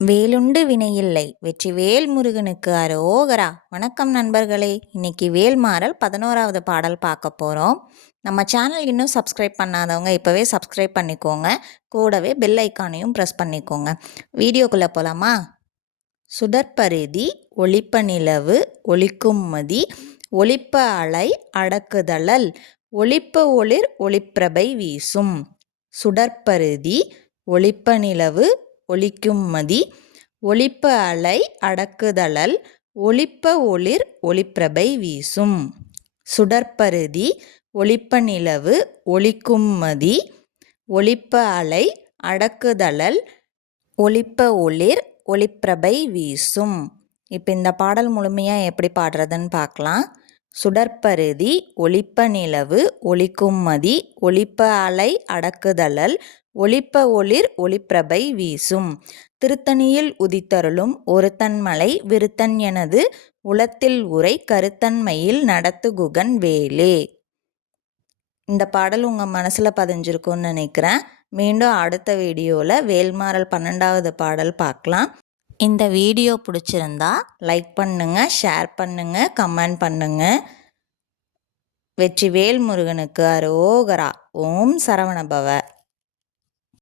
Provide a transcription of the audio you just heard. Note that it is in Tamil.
வேலுண்டு வினையில்லை வெற்றிவேல் முருகனுக்கு அரோகரா. வணக்கம் நண்பர்களே, இன்னைக்கு வேல்மாறல் 11வது பாடல் பார்க்க போகிறோம். நம்ம சேனல் இன்னும் சப்ஸ்கிரைப் பண்ணாதவங்க இப்போவே சப்ஸ்கிரைப் பண்ணிக்கோங்க. கூடவே பெல் ஐக்கானையும் ப்ரெஸ் பண்ணிக்கோங்க. வீடியோக்குள்ளே போகலாமா? சுடற்பரிதி ஒளிப்ப நிலவு ஒளிக்கும் மதி ஒளிப்ப அலை அடக்குதழல் ஒளிப்ப ஒளிர் ஒளிப்பிரபை வீசும். சுடற்பரிதி ஒளிப்ப நிலவு ஒளிக்கும் மதி ஒளிப்ப அலை அடக்குதழல் ஒளிப்ப ஒளிர் ஒளிப்பிரபை வீசும். சுடற்பரிதி ஒளிப்ப நிலவு ஒளிக்கும் மதி ஒளிப்ப அலை அடக்குதழல் ஒளிப்ப ஒளிர் ஒளிப்பிரபை வீசும். இப்போ இந்த பாடல் முழுமையாக எப்படி பாடுறதுன்னு பார்க்கலாம். சுடற்பரிதி ஒளிப்ப நிலவு ஒளிக்கும் மதி ஒளிப்ப அலை அடக்குதழல் ஒளிப்ப ஒளிர் ஒளிப்பிரபை வீசும். திருத்தணியில் உதித்தருளும் ஒருத்தன் மலை விருத்தன் எனது உளத்தில் உரை கருத்தன்மையில் நடத்துகுகன் வேலே. இந்த பாடல் உங்கள் மனசில் பதிஞ்சிருக்கும்னு நினைக்கிறேன். மீண்டும் அடுத்த வீடியோவில் வேல்மாறல் 12வது பாடல் பார்க்கலாம். இந்த வீடியோ பிடிச்சிருந்தா லைக் பண்ணுங்கள், ஷேர் பண்ணுங்கள், கமெண்ட் பண்ணுங்கள். வெற்றிவேல் முருகனுக்கு அரோகரா. ஓம் சரவணபவ.